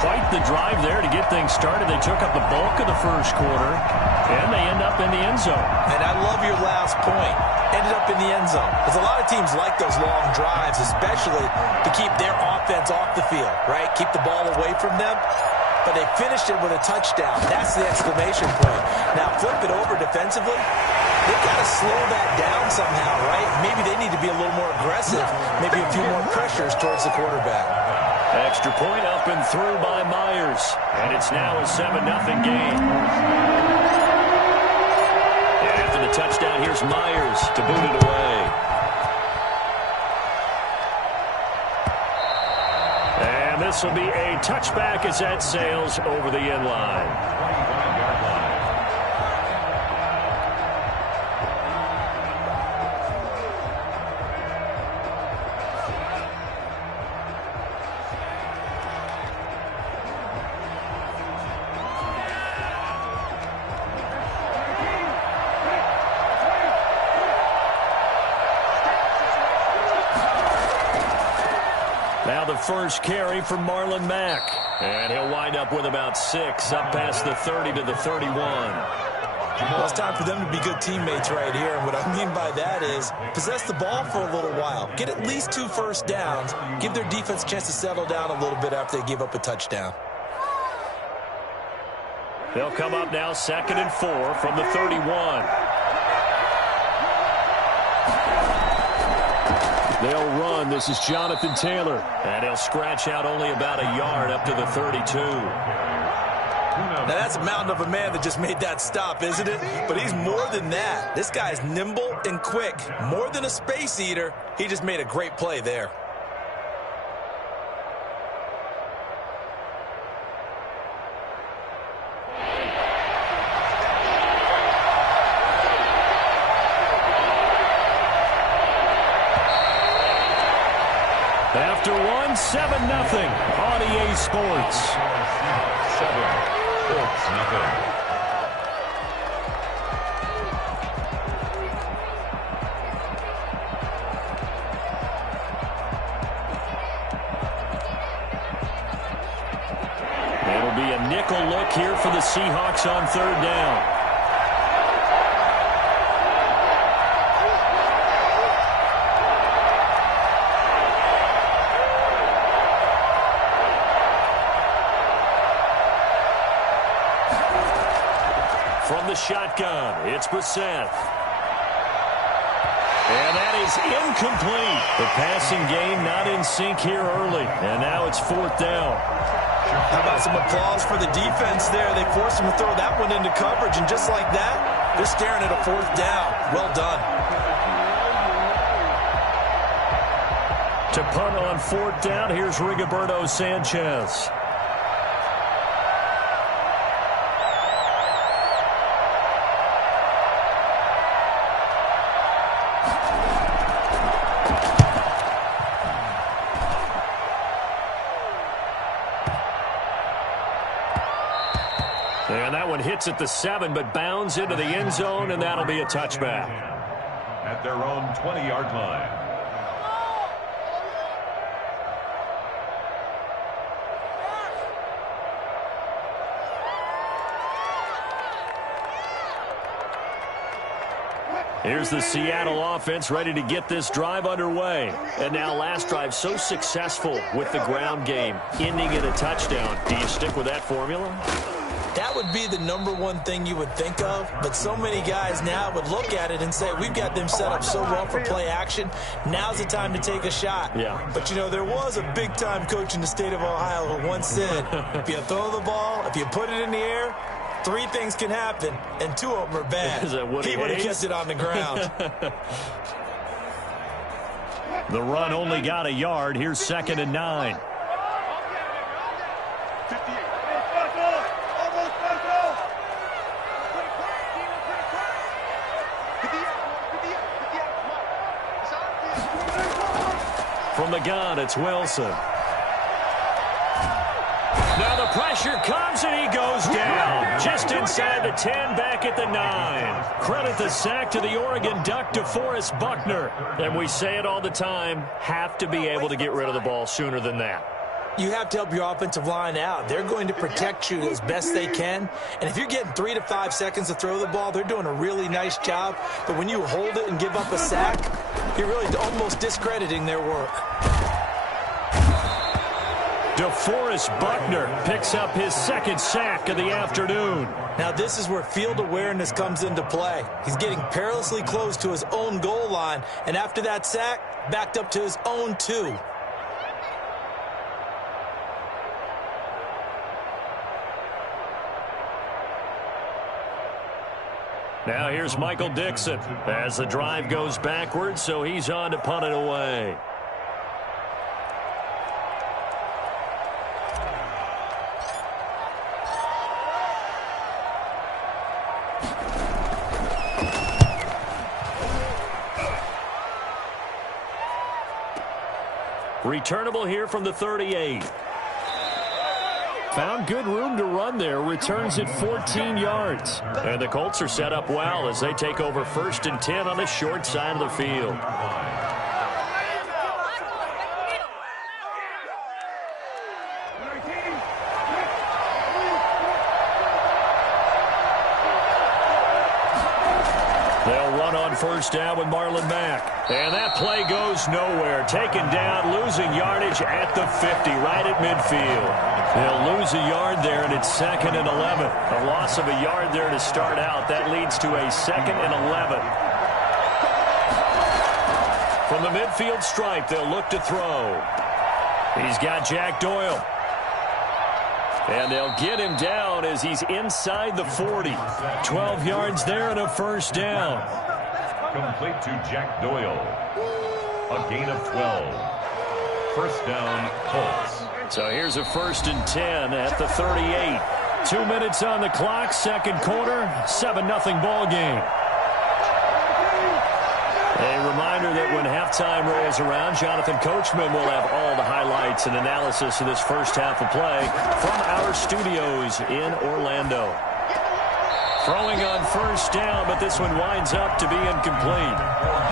Quite the drive there to get things started. They took up the bulk of the first quarter, and they end up in the end zone. And I love your last point. Ended up in the end zone. Because a lot of teams like those long drives, especially to keep their offense off the field, right? Keep the ball away from them. But they finished it with a touchdown. That's the exclamation point. Now, flip it over defensively. They've got to slow that down somehow, right? Maybe they need to be a little more aggressive. Maybe a few more pressures towards the quarterback. Extra point up and through by Myers. And it's now a 7-0 game. And after the touchdown, here's Myers to boot it away. And this will be a touchback as that sails over the end line. Now the first carry from Marlon Mack. And he'll wind up with about 6, up past the 30 to the 31. Well, it's time for them to be good teammates right here. And what I mean by that is possess the ball for a little while. Get at least 2 first downs. Give their defense a chance to settle down a little bit after they give up a touchdown. They'll come up now 2nd and 4 from the 31. They'll run. This is Jonathan Taylor. And he'll scratch out only about a yard up to the 32. Now, that's a mountain of a man that just made that stop, isn't it? But he's more than that. This guy's nimble and quick. More than a space eater, he just made a great play there. After 7-0 on EA Sports. 7-0. It'll be a nickel look here for the Seahawks on 3rd down. From the shotgun, it's Brissett. And that is incomplete. The passing game not in sync here early. And now it's 4th down. How about some applause for the defense there? They forced him to throw that one into coverage. And just like that, they're staring at a 4th down. Well done. To punt on 4th down, here's Rigoberto Sanchez. And that one hits at the 7, but bounds into the end zone, and that'll be a touchback. At their own 20-yard line. Here's the Seattle offense ready to get this drive underway. And now last drive so successful with the ground game, ending in a touchdown. Do you stick with that formula? That would be the #1 thing you would think of, but so many guys now would look at it and say, we've got them set up so well for play action. Now's the time to take a shot. Yeah. But, you know, there was a big-time coach in the state of Ohio who once said, if you throw the ball, if you put it in the air, 3 things can happen, and 2 of them are bad. He would have kept it on the ground. The run only got a yard. Here's 2nd and 9. From the gun, it's Wilson. Now the pressure comes, and he goes down. Just inside the 10, back at the 9. Credit the sack to the Oregon Duck, DeForest Buckner. And we say it all the time, have to be able to get rid of the ball sooner than that. You have to help your offensive line out. They're going to protect you as best they can. And if you're getting 3 to 5 seconds to throw the ball, they're doing a really nice job. But when you hold it and give up a sack, you're really almost discrediting their work. DeForest Buckner picks up his second sack of the afternoon. Now this is where field awareness comes into play. He's getting perilously close to his own goal line. And after that sack, backed up to his own 2. Now here's Michael Dixon as the drive goes backwards, so he's on to punt it away. Returnable here from the 38. Found good room to run there. Returns it 14 yards. And the Colts are set up well as they take over 1st and 10 on the short side of the field. They'll run on 1st down with Marlon Mack. And that play goes nowhere. Taken down, losing yardage at the 50, right at midfield. They'll lose a yard there, and it's 2nd and 11. A loss of a yard there to start out. That leads to a 2nd and 11. From the midfield stripe, they'll look to throw. He's got Jack Doyle. And they'll get him down as he's inside the 40. 12 yards there and a 1st down. Complete to Jack Doyle. A gain of 12. 1st down, Colts. So here's a 1st and 10 at the 38. 2 minutes on the clock, 2nd quarter, 7-0 ball game. A reminder that when halftime rolls around, Jonathan Coachman will have all the highlights and analysis of this first half of play from our studios in Orlando. Throwing on 1st down, but this one winds up to be incomplete.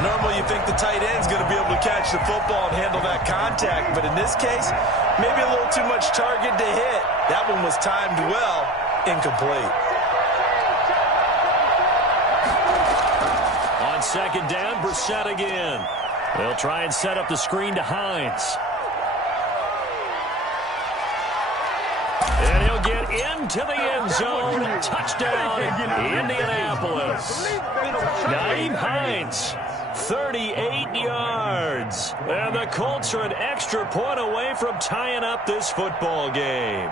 Normally you think the tight end's going to be able to catch the football and handle that contact, but in this case, maybe a little too much target to hit. That one was timed well, incomplete. On 2nd down, Brissett again. They'll try and set up the screen to Hines. And he'll get into the end zone. Touchdown, Indianapolis. Nyheim Hines, 38 yards. And the Colts are an extra point away from tying up this football game.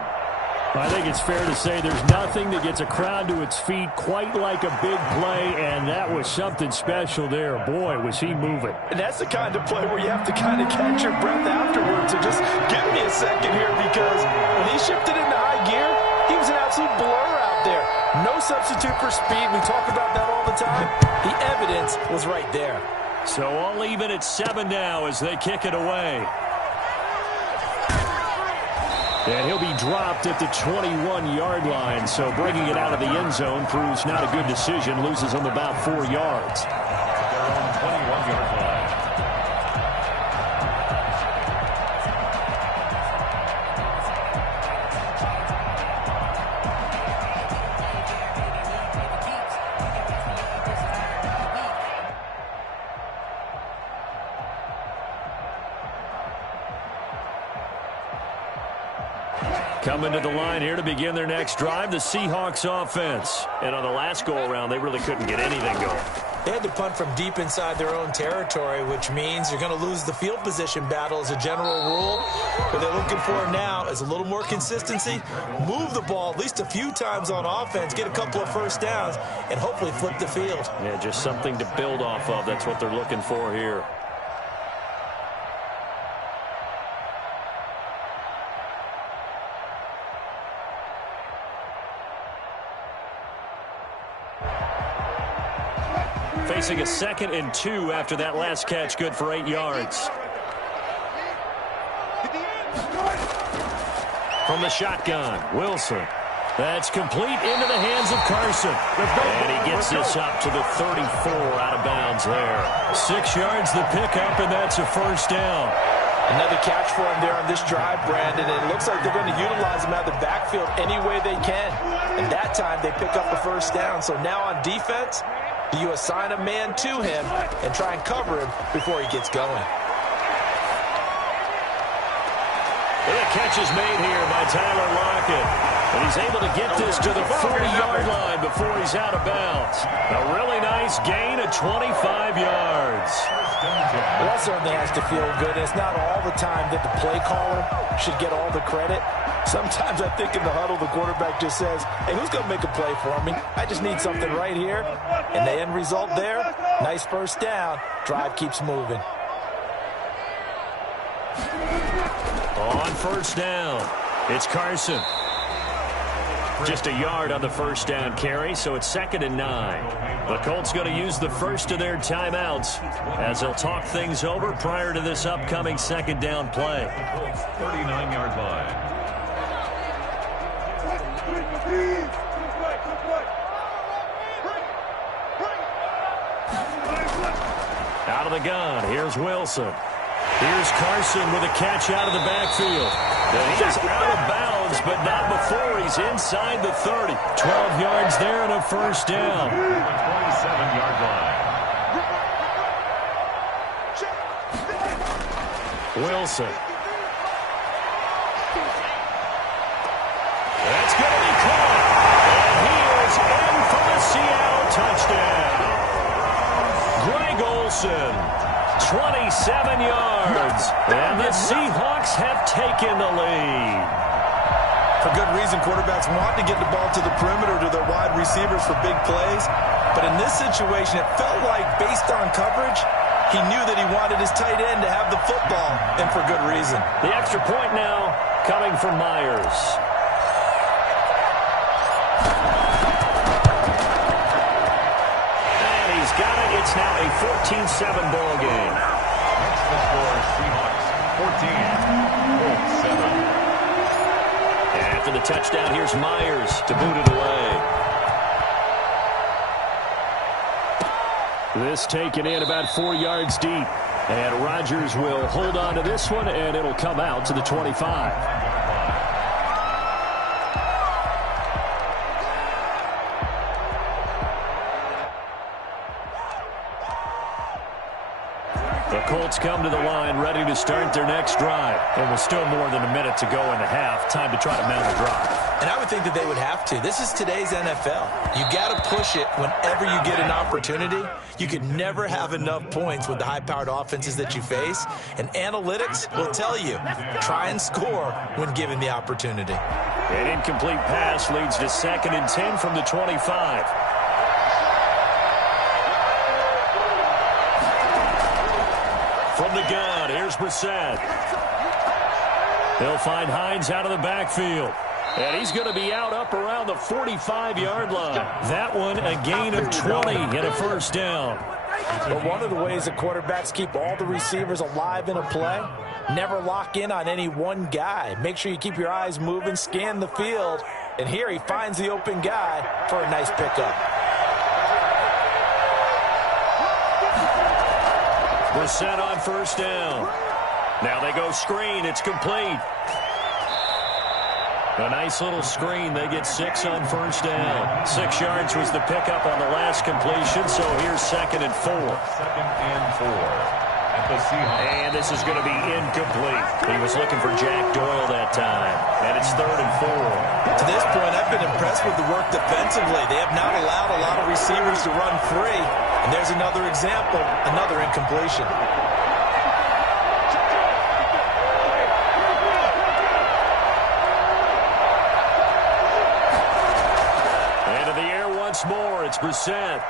I think it's fair to say there's nothing that gets a crowd to its feet quite like a big play, and that was something special there. Boy, was he moving. And that's the kind of play where you have to kind of catch your breath afterwards. So just give me a second here, because when he shifted into high gear, he was an absolute blur out there. No substitute for speed. We talk about that all the time. The evidence was right there. So all even at 7 now as they kick it away. And he'll be dropped at the 21-yard line. So bringing it out of the end zone proves not a good decision. Loses him about 4 yards. Their own 21-yard line. Coming to the line here to begin their next drive, the Seahawks offense. And on the last go-around, they really couldn't get anything going. They had to punt from deep inside their own territory, which means you're going to lose the field position battle as a general rule. What they're looking for now is a little more consistency, move the ball at least a few times on offense, get a couple of 1st downs, and hopefully flip the field. Yeah, just something to build off of. That's what they're looking for here. Facing a 2nd and 2 after that last catch, good for 8 yards. From the shotgun, Wilson. That's complete into the hands of Carson. And he gets this up to the 34 out of bounds there. 6 yards the pickup, and that's a 1st down. Another catch for him there on this drive, Brandon. And it looks like they're going to utilize him out of the backfield any way they can. And that time they pick up the first down. So now on defense, do you assign a man to him and try and cover him before he gets going? The catch is made here by Tyler Lockett. And he's able to get this to the 40-yard line before he's out of bounds. A really nice gain of 25 yards. Well, that certainly has to feel good. It's not all the time that the play caller should get all the credit. Sometimes I think in the huddle, the quarterback just says, hey, who's going to make a play for me? I just need something right here. And the end result there, nice first down. Drive keeps moving. On first down, it's Carson. Just a yard on the first down carry, so it's 2nd and 9. The Colts going to use the first of their timeouts as they'll talk things over prior to this upcoming 2nd down play. 39-yard line. Out of the gun, here's Wilson. Here's Carson with a catch out of the backfield. And he is out of bounds, but not before he's inside the 30. 12 yards there and a first down. 27-yard line. Wilson. That's going to be caught. And he is in for the Seattle touchdown. Greg Olsen, 27 yards. And the Seahawks have taken the lead. For good reason, quarterbacks want to get the ball to the perimeter to their wide receivers for big plays. But in this situation, it felt like based on coverage, he knew that he wanted his tight end to have the football, and for good reason. The extra point now coming from Myers. And he's got it. It's now a 14-7 ball game. Next the score, Seahawks 14, Colts 7. After the touchdown, here's Myers to boot it away. This taken in about 4 yards deep. And Rodgers will hold on to this one, and it'll come out to the 25. The Colts come to the line ready to start their next drive. And with still more than a minute to go in the half, time to try to mount a drive. And I would think that they would have to. This is today's NFL. You got to push it whenever you get an opportunity. You could never have enough points with the high-powered offenses that you face. And analytics will tell you, try and score when given the opportunity. An incomplete pass leads to 2nd and 10 from the 25. From the gun, here's Brissett. He'll find Hines out of the backfield. And he's going to be out up around the 45-yard line. That one a gain of 20 and a first down. But one of the ways that quarterbacks keep all the receivers alive in a play, never lock in on any one guy. Make sure you keep your eyes moving, scan the field. And here he finds the open guy for a nice pickup. Brissett on first down. Now they go screen. It's complete. A nice little screen. They get 6 on first down. 6 yards was the pickup on the last completion, so here's 2nd and 4. 2nd and 4 at the Seahawks. And this is going to be incomplete. He was looking for Jack Doyle that time. And it's 3rd and 4. To this point, I've been impressed with the work defensively. They have not allowed a lot of receivers to run free. And there's another example, another incompletion. Into the air once more. It's Brissett.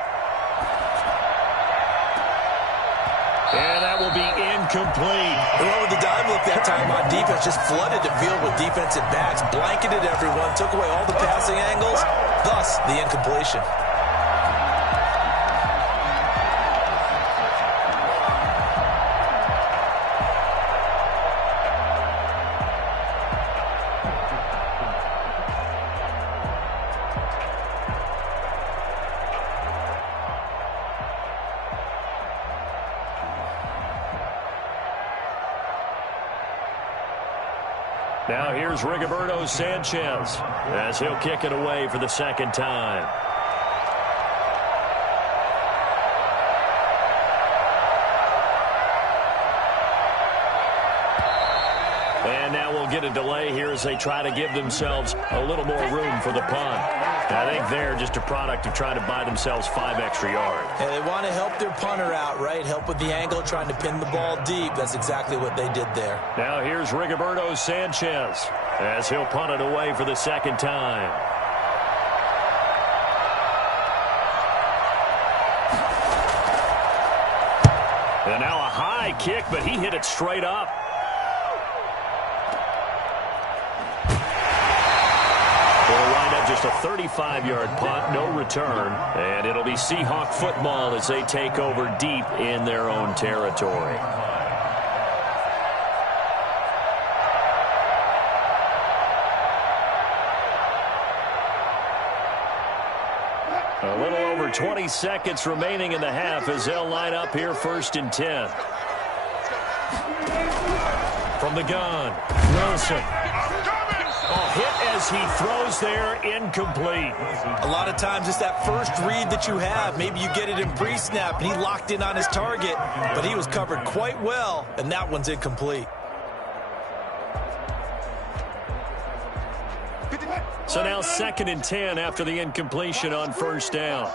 And that will be incomplete. Well, with the dime look that time on defense, just flooded the field with defensive backs, blanketed everyone, took away all the passing angles, thus the incompletion. Now here's Rigoberto Sanchez as he'll kick it away for the second time. And now we'll get a delay here as they try to give themselves a little more room for the punt. I think they're just a product of trying to buy themselves 5 extra yards. And they want to help their punter out, right? Help with the angle, trying to pin the ball deep. That's exactly what they did there. Now here's Rigoberto Sanchez as he'll punt it away for the second time. And now a high kick, but he hit it straight up. It'll wind up just a 35-yard punt, no return. And it'll be Seahawk football as they take over deep in their own territory. A little over 20 seconds remaining in the half as they'll line up here 1st and 10. From the gun, Wilson. Oh, hit as he throws there, incomplete. A lot of times it's that first read that you have. Maybe you get it in pre-snap, and he locked in on his target, but he was covered quite well, and that one's incomplete. So now 2nd and 10 after the incompletion on 1st down.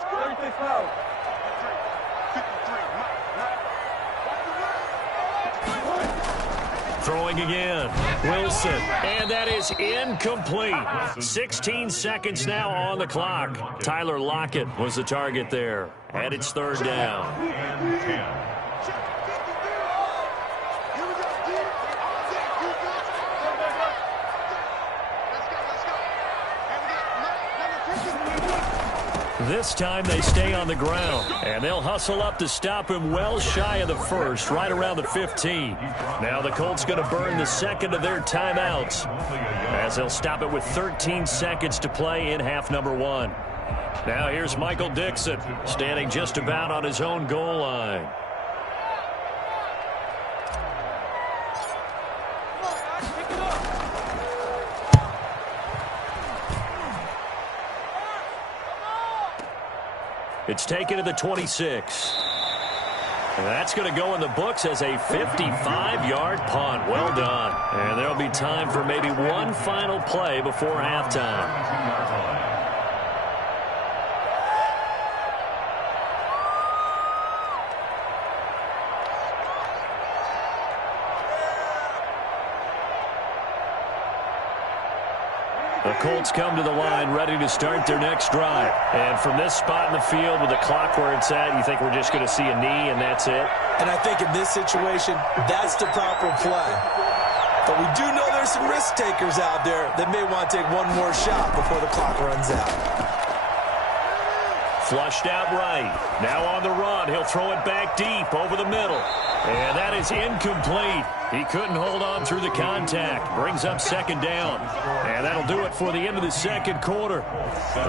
Throwing again, Wilson, and that is incomplete. 16 seconds now on the clock. Tyler Lockett was the target there, and it's 3rd down. This time they stay on the ground, and they'll hustle up to stop him well shy of the 1st, right around the 15. Now the Colts going to burn the 2nd of their timeouts as they'll stop it with 13 seconds to play in half number 1. Now here's Michael Dixon standing just about on his own goal line. It's taken to the 26. And that's going to go in the books as a 55-yard punt. Well done. And there'll be time for maybe one final play before halftime. The Colts come to the line ready to start their next drive. And from this spot in the field with the clock where it's at, you think we're just going to see a knee and that's it? And I think in this situation, that's the proper play. But we do know there's some risk takers out there that may want to take one more shot before the clock runs out. Flushed out right. Now on the run. He'll throw it back deep over the middle. And that is incomplete. He couldn't hold on through the contact. Brings up 2nd down. And that'll do it for the end of the 2nd quarter.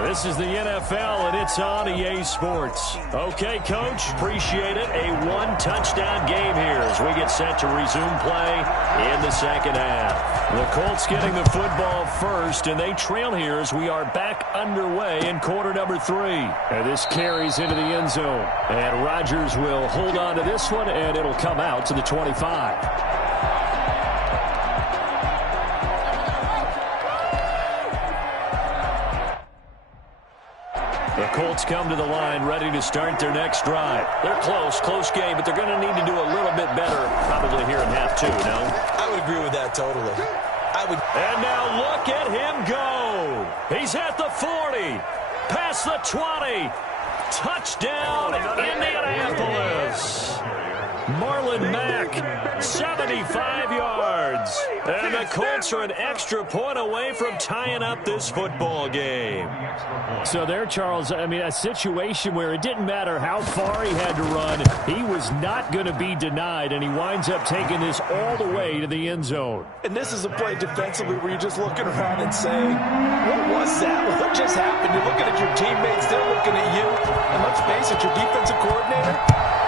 This is the NFL, and it's on EA Sports. Okay, Coach, appreciate it. A 1-touchdown game here as we get set to resume play in the 2nd half. The Colts getting the football first, and they trail here as we are back underway in quarter number 3. And this carries into the end zone. And Rodgers will hold on to this one, and it'll come out to the 25. The Colts come to the line ready to start their next drive. They're close game, but they're going to need to do a little bit better probably here in half 2, no? I would agree with that totally. And now look at him go. He's at the 40, past the 20. Touchdown, Indianapolis. Marlon Mack, 75 yards. And the Colts are an extra point away from tying up this football game. So there, Charles, I mean, a situation where it didn't matter how far he had to run. He was not going to be denied, and he winds up taking this all the way to the end zone. And this is a play defensively where you're just looking around and saying, what was that? What just happened? You're looking at your teammates. They're looking at you. And let's face it, your defensive coordinator,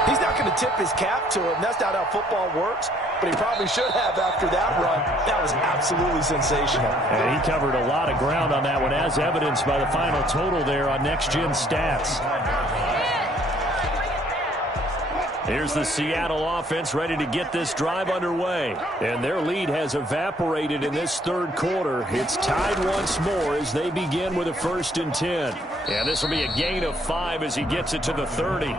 He's not going to tip his cap to him. That's not how football works, but he probably should have after that run. That was absolutely sensational. And he covered a lot of ground on that one, as evidenced by the final total there on Next Gen Stats. Here's the Seattle offense ready to get this drive underway. And their lead has evaporated in this third quarter. It's tied once more as they begin with a 1st and 10. And this will be a gain of 5 as he gets it to the 30.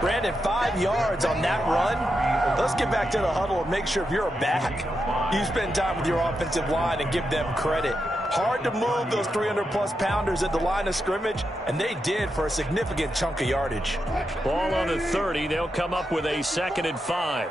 Brandon, 5 yards on that run. Let's get back to the huddle and make sure if you're a back, you spend time with your offensive line and give them credit. Hard to move those 300-plus pounders at the line of scrimmage, and they did for a significant chunk of yardage. Ball on the 30. They'll come up with a 2nd and 5.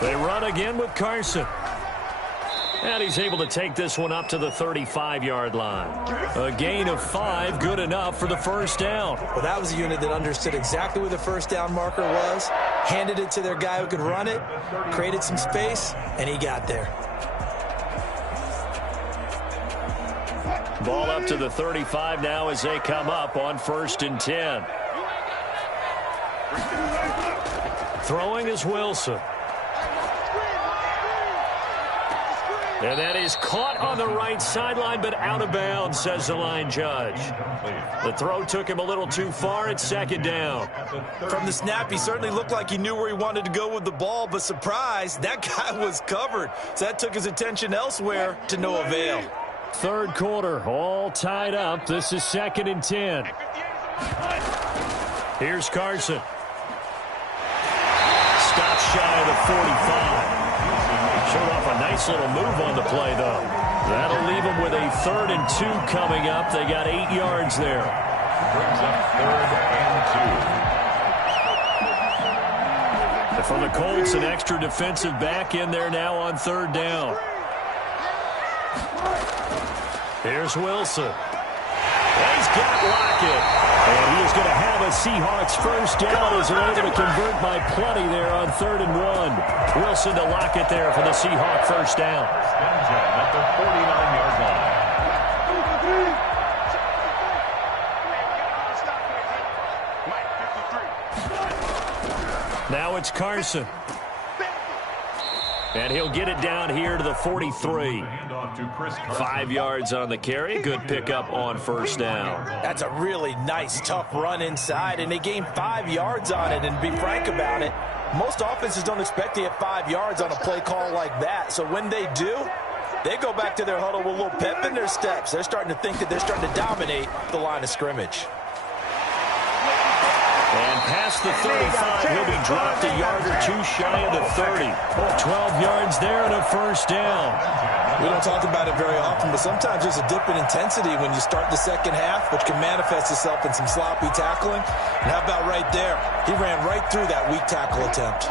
They run again with Carson. And he's able to take this one up to the 35-yard line. A gain of 5, good enough for the 1st down. Well, that was a unit that understood exactly where the 1st down marker was, handed it to their guy who could run it, created some space, and he got there. Ball up to the 35 now as they come up on 1st and 10. Throwing is Wilson. And that is caught on the right sideline, but out of bounds, says the line judge. The throw took him a little too far. It's 2nd down. From the snap, he certainly looked like he knew where he wanted to go with the ball, but surprise, that guy was covered. So that took his attention elsewhere to no avail. Third quarter, all tied up. This is 2nd and 10. Here's Carson. Stop shy of the 45. Showed off a nice little move on the play, though. That'll leave them with a 3rd and 2 coming up. They got 8 yards there. Brings up 3rd and 2. For the Colts, an extra defensive back in there now on 3rd down. Here's Wilson. He's got Lockett. And he is going to have a Seahawks 1st down as they're able to convert by plenty there on 3rd and 1. Wilson to Lockett there for the Seahawks 1st down. At the 49-yard line. Now it's Carson. And he'll get it down here to the 43. 5 yards on the carry. Good pickup on 1st down. That's a really nice, tough run inside, and they gained 5 yards on it. And to be frank about it, most offenses don't expect to get 5 yards on a play call like that. So when they do, they go back to their huddle with a little pep in their steps. They're starting to think that they're starting to dominate the line of scrimmage. And past the 35, he'll be dropped a yard or 2 shy of the 30. 12 yards there and a 1st down. We don't talk about it very often, but sometimes there's a dip in intensity when you start the second half, which can manifest itself in some sloppy tackling. And how about right there? He ran right through that weak tackle attempt.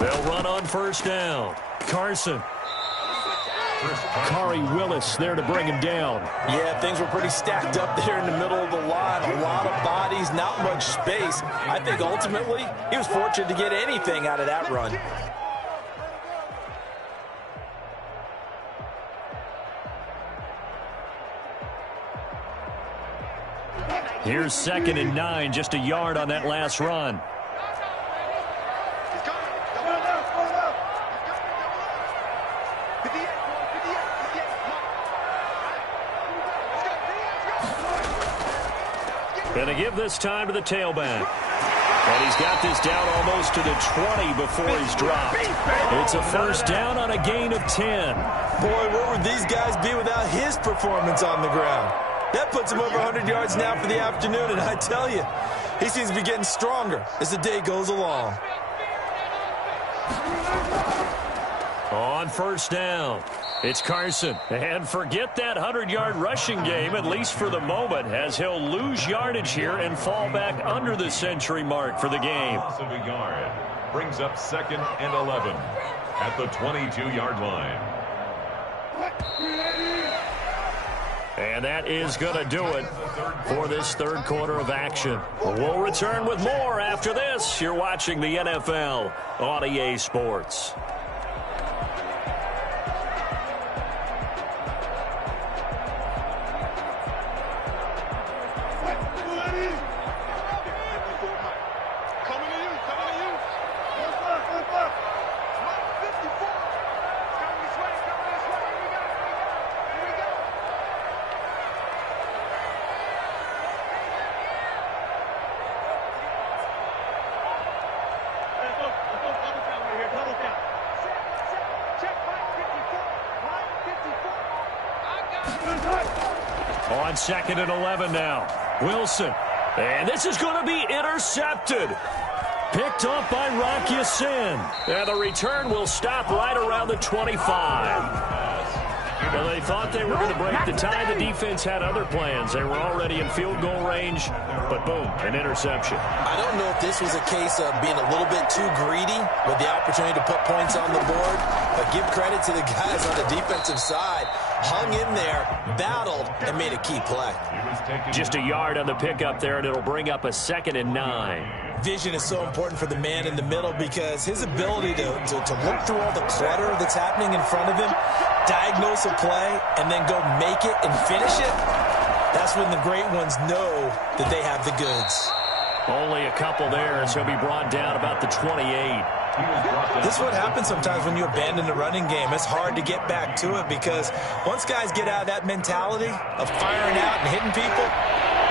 They'll run on 1st down. Carson. Kari Willis there to bring him down. Yeah, things were pretty stacked up there in the middle of the line. A lot of bodies, not much space. I think ultimately he was fortunate to get anything out of that run. Here's 2nd and 9, just a yard on that last run. Going to give this time to the tailback. And he's got this down almost to the 20 before he's dropped. It's a 1st down on a gain of 10. Boy, where would these guys be without his performance on the ground? That puts him over 100 yards now for the afternoon, and I tell you, he seems to be getting stronger as the day goes along. On 1st down. It's Carson. And forget that 100-yard rushing game, at least for the moment, as he'll lose yardage here and fall back under the century mark for the game. Loss of a yard brings up 2nd and 11 at the 22-yard line. And that is going to do it for this third quarter of action. We'll return with more after this. You're watching the NFL on EA Sports. On 2nd and 11 now. Wilson. And this is going to be intercepted. Picked up by Rock Ya-Sin. And the return will stop right around the 25. Well, they thought they were going to break the tie. The defense had other plans. They were already in field goal range, but boom, an interception. I don't know if this was a case of being a little bit too greedy with the opportunity to put points on the board, but give credit to the guys on the defensive side. Hung in there, battled, and made a key play. Just a yard on the pickup there, and it'll bring up a 2nd and 9. Vision is so important for the man in the middle because his ability to look through all the clutter that's happening in front of him, diagnose a play, and then go make it and finish it, that's when the great ones know that they have the goods. Only a couple there, as he'll be brought down about the 28. This is what happens sometimes when you abandon the running game. It's hard to get back to it because once guys get out of that mentality of firing out and hitting people,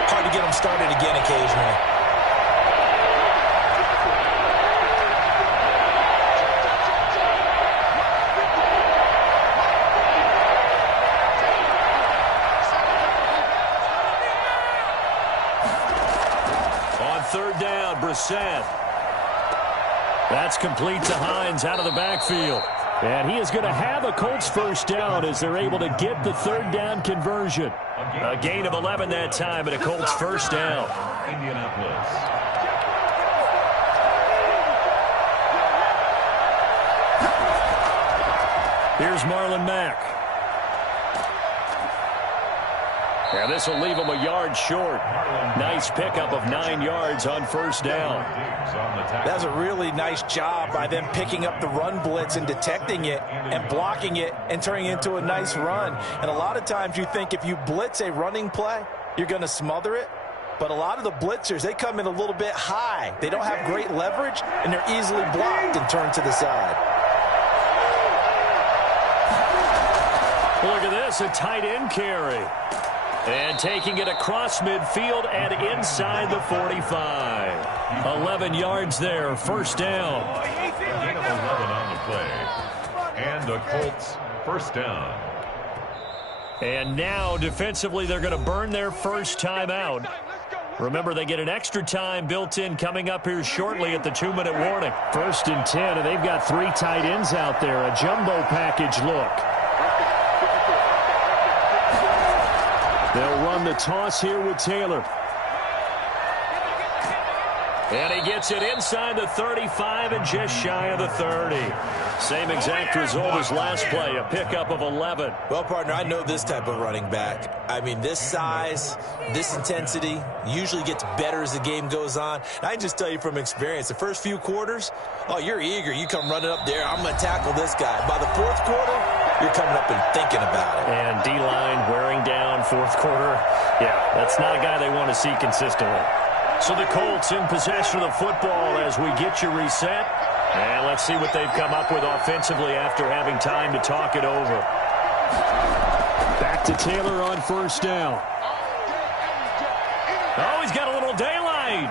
hard to get them started again occasionally. On 3rd down, Brissett. That's complete to Hines out of the backfield. And he is going to have a Colts first down as they're able to get the 3rd down conversion. A gain of 11 that time and a Colts first down. Indianapolis. Here's Marlon Mack. And this will leave him a yard short. Nice pickup of 9 yards on first down. That's a really nice job by them picking up the run blitz and detecting it and blocking it and turning it into a nice run. And a lot of times you think if you blitz a running play, you're going to smother it. But a lot of the blitzers, they come in a little bit high. They don't have great leverage, and they're easily blocked and turned to the side. Look at this, a tight end carry. And taking it across midfield and inside the 45. 11 yards there, first down. Gain of 11 on the play. And a Colts first down. And now, defensively, they're going to burn their first time out. Remember, they get an extra time built in coming up here shortly at the 2-minute warning. 1st and 10, and they've got 3 tight ends out there. A jumbo package look. They'll run the toss here with Taylor. And he gets it inside the 35 and just shy of the 30. Same exact result as last play, a pickup of 11. Well, partner, I know this type of running back. I mean, this size, this intensity usually gets better as the game goes on. And I can just tell you from experience, the first few quarters, oh, you're eager. You come running up there, I'm going to tackle this guy. By the 4th quarter, you're coming up and thinking about it. And D-line wearing down 4th quarter. Yeah, that's not a guy they want to see consistently. So the Colts in possession of the football as we get you reset. And let's see what they've come up with offensively after having time to talk it over. Back to Taylor on first down. Oh, he's got a little daylight.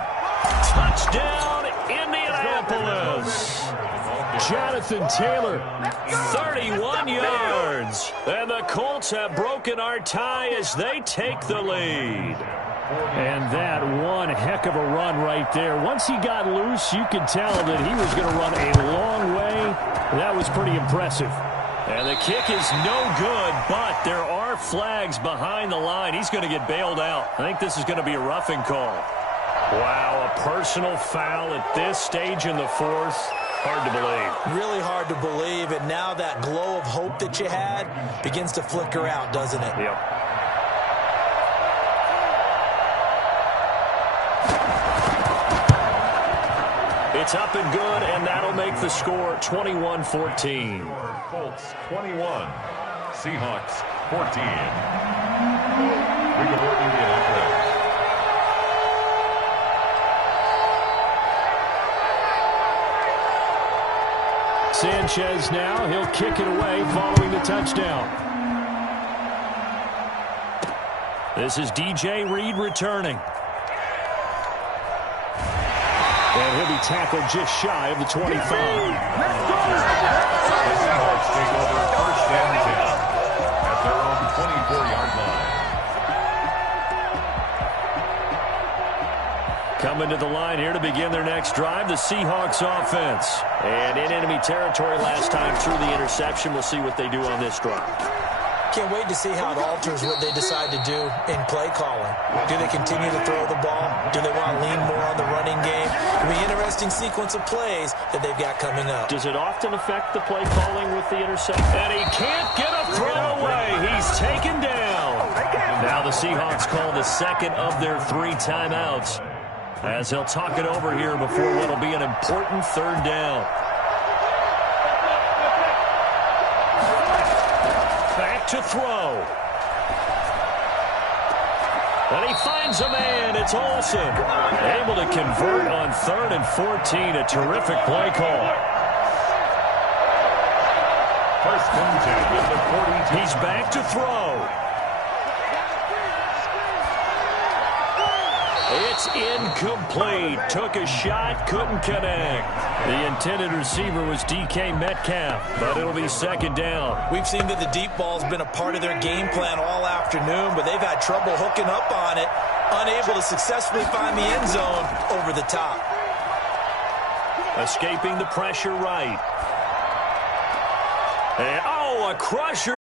Touchdown, Indianapolis. Jonathan Taylor, 31 yards. And the Colts have broken our tie as they take the lead. And that one heck of a run right there. Once he got loose, you could tell that he was going to run a long way. That was pretty impressive. And the kick is no good, but there are flags behind the line. He's going to get bailed out. I think this is going to be a roughing call. Wow, a personal foul at this stage in the fourth. Hard to believe. Really hard to believe, and now that glow of hope that you had begins to flicker out, doesn't it? Yep. It's up and good, and that'll make the score 21-14. Colts 21, Seahawks 14. We go to Indianapolis. Sanchez now. He'll kick it away following the touchdown. This is DJ Reed returning. And he'll be tackled just shy of the 25. The Seahawks take over first and 10 at their own 24-yard line. Coming to the line here to begin their next drive, the Seahawks offense. And in enemy territory last time through the interception. We'll see what they do on this drive. Can't wait to see how it alters what they decide to do in play calling. Do they continue to throw the ball? Do they want to lean more on the running game? It'll be an interesting sequence of plays that they've got coming up. Does it often affect the play calling with the interception? And he can't get a throw away. He's taken down. Now the Seahawks call the second of their 3 timeouts, as he'll talk it over here before what will be an important third down. Back to throw. And he finds a man. It's Olsen. Able to convert on 3rd and 14. A terrific play call. First and 10 at the 42. He's back to throw. It's incomplete. Took a shot, couldn't connect. The intended receiver was DK Metcalf, but it'll be second down. We've seen that the deep ball's been a part of their game plan all afternoon, but they've had trouble hooking up on it, unable to successfully find the end zone over the top. Escaping the pressure right. And, oh, a crusher